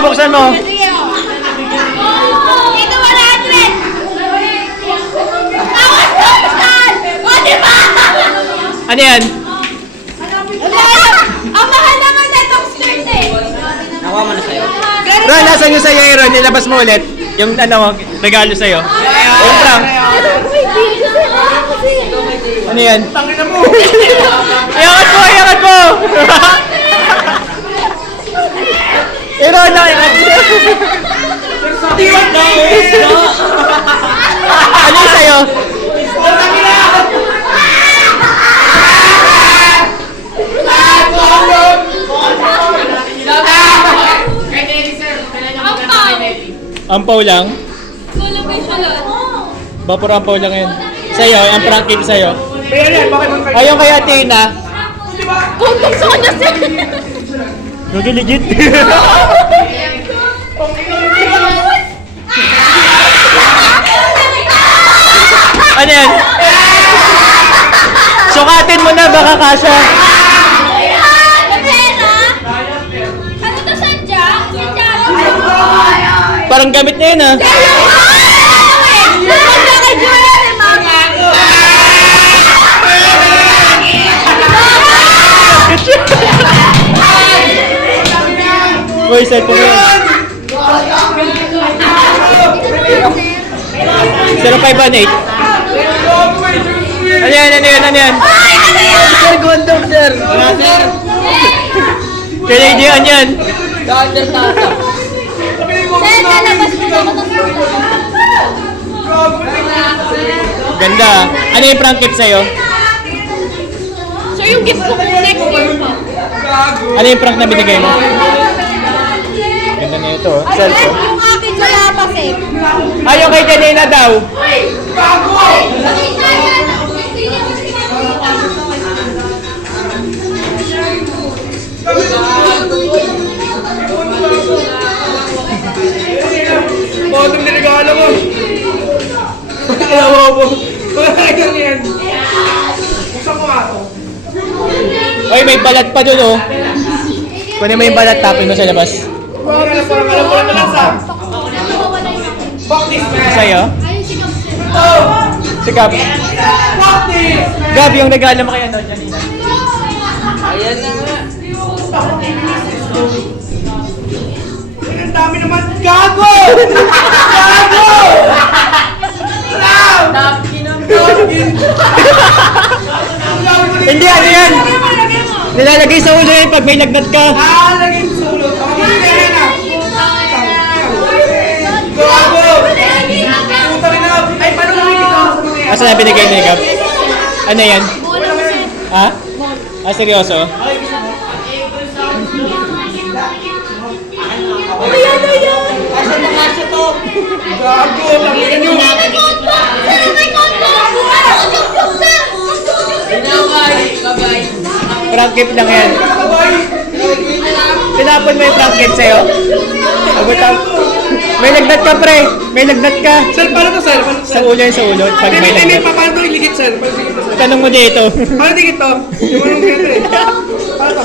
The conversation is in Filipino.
buksan mo. Dito 100! O, diba? Ano yan? Ang mahal naman na itong skirt eh. Nakuha mo na sa'yo. Ron, nasan yung sa'yo, Ron? Nilabas mo ulit. Yung ano, regalo sa'yo. Yung prank. Ano yan? Tangina mo! Iangat mo! Iangat mo! Ron, nakikat. Ano yung sa'yo? Ampaw lang? Vapor ampaw lang yun. Sa'yo, ang prank cake sa'yo. Ayun kay Athena. Kundong sa kanya siya. Gagi legit. Ano yan? Sukatin mo na, baka kasha. Ano to, sadya? Sadya? Parang gamit na yun, ha? Uy, cellphone mo yan. 0518. Ano yan, ano yan, ano yan? Sir, gondom, sir! Wala, sir! Canadian yan. Sir, tata. Ganda. Ano yung prank gift sa'yo? So yung gift ko next year pa. Ano yung prank na binigay mo? Ganda na ito, oh. Cellphone. Yung akin sa lapas eh. Ayaw kay Janina daw. Bottom na regalo mo! Kinawa mo! Wala yan! Buksan mo nga ito. Oy, may balat pa dun, oh. Kunin mo yung balat, tapin mo sa labas. Alam mo na malasa! Fuck this, man! Sa'yo? Oh! Si Gab. Fuck this! Gab, yung regalo mo kay ano, Janina. Ayan na nga! Ang dami naman! Gago! Gago! Ram! Napkin ang napkin! Hindi, ano yan? Nilalagay sa ulo yan pag may lagnat ka. Lagay mo sa ulo. Pakinggan na na! Gago! Puta rin na! Ay, paano lang ito sa mga yan? Asa na binigay ni Gab? Ano yan? Ha? Ah, seryoso? Asan na kasya to? Gago! Pakinggan nyo! Prank gift lang yan. Tinapon mo yung prank gift sa'yo? Agutan. May lagnat ka, pre. May lagnat ka. Sir, paano to, sir? Paano to, Sa sir? ulo yan, sa ulo. Pag may Hindi, lagnat. paano to iligit, sir? Paano iligit to, sir? Tanong mo dito. Paano iligit to? Yung anong ganito eh. Paano to?